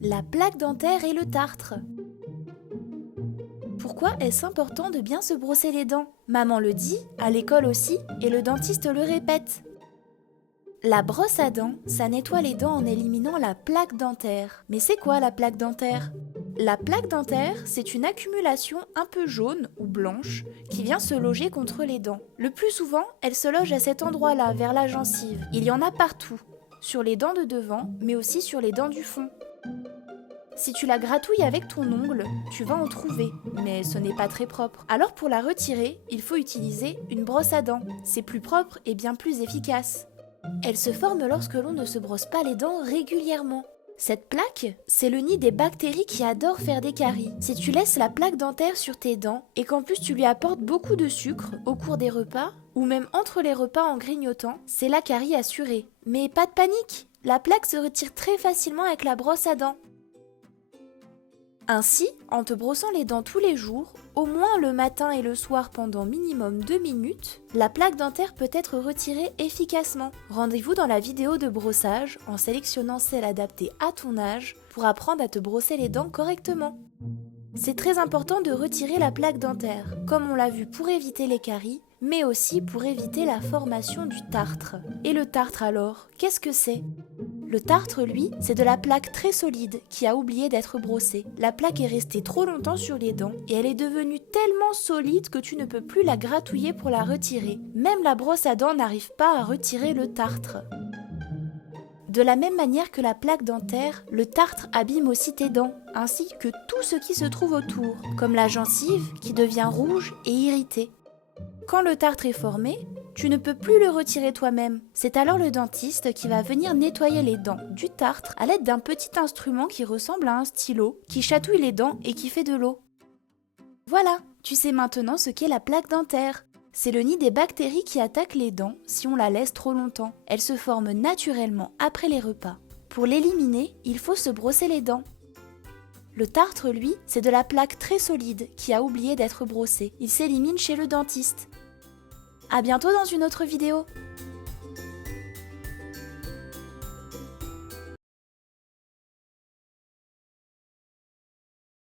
la plaque dentaire et le tartre. Pourquoi est-ce important de bien se brosser les dents? Maman le dit, à l'école aussi, et le dentiste le répète. La brosse à dents, ça nettoie les dents en éliminant la plaque dentaire. Mais c'est quoi la plaque dentaire? La plaque dentaire, c'est une accumulation un peu jaune ou blanche qui vient se loger contre les dents. Le plus souvent, elle se loge à cet endroit-là, vers la gencive. Il y en a partout, sur les dents de devant, mais aussi sur les dents du fond. Si tu la gratouilles avec ton ongle, tu vas en trouver, mais ce n'est pas très propre. Alors pour la retirer, il faut utiliser une brosse à dents. C'est plus propre et bien plus efficace. Elle se forme lorsque l'on ne se brosse pas les dents régulièrement. Cette plaque, c'est le nid des bactéries qui adorent faire des caries. Si tu laisses la plaque dentaire sur tes dents et qu'en plus tu lui apportes beaucoup de sucre au cours des repas, ou même entre les repas en grignotant, c'est la carie assurée. Mais pas de panique, la plaque se retire très facilement avec la brosse à dents. Ainsi, en te brossant les dents tous les jours, au moins le matin et le soir pendant minimum 2 minutes, la plaque dentaire peut être retirée efficacement. Rendez-vous dans la vidéo de brossage en sélectionnant celle adaptée à ton âge pour apprendre à te brosser les dents correctement. C'est très important de retirer la plaque dentaire, comme on l'a vu pour éviter les caries, mais aussi pour éviter la formation du tartre. Et le tartre alors, qu'est-ce que c'est ? Le tartre, lui, c'est de la plaque très solide qui a oublié d'être brossée. La plaque est restée trop longtemps sur les dents et elle est devenue tellement solide que tu ne peux plus la gratouiller pour la retirer. Même la brosse à dents n'arrive pas à retirer le tartre. De la même manière que la plaque dentaire, le tartre abîme aussi tes dents, ainsi que tout ce qui se trouve autour, comme la gencive qui devient rouge et irritée. Quand le tartre est formé, tu ne peux plus le retirer toi-même. C'est alors le dentiste qui va venir nettoyer les dents du tartre à l'aide d'un petit instrument qui ressemble à un stylo, qui chatouille les dents et qui fait de l'eau. Voilà, tu sais maintenant ce qu'est la plaque dentaire. C'est le nid des bactéries qui attaquent les dents si on la laisse trop longtemps. Elle se forme naturellement après les repas. Pour l'éliminer, il faut se brosser les dents. Le tartre, lui, c'est de la plaque très solide qui a oublié d'être brossée. Il s'élimine chez le dentiste. À bientôt dans une autre vidéo.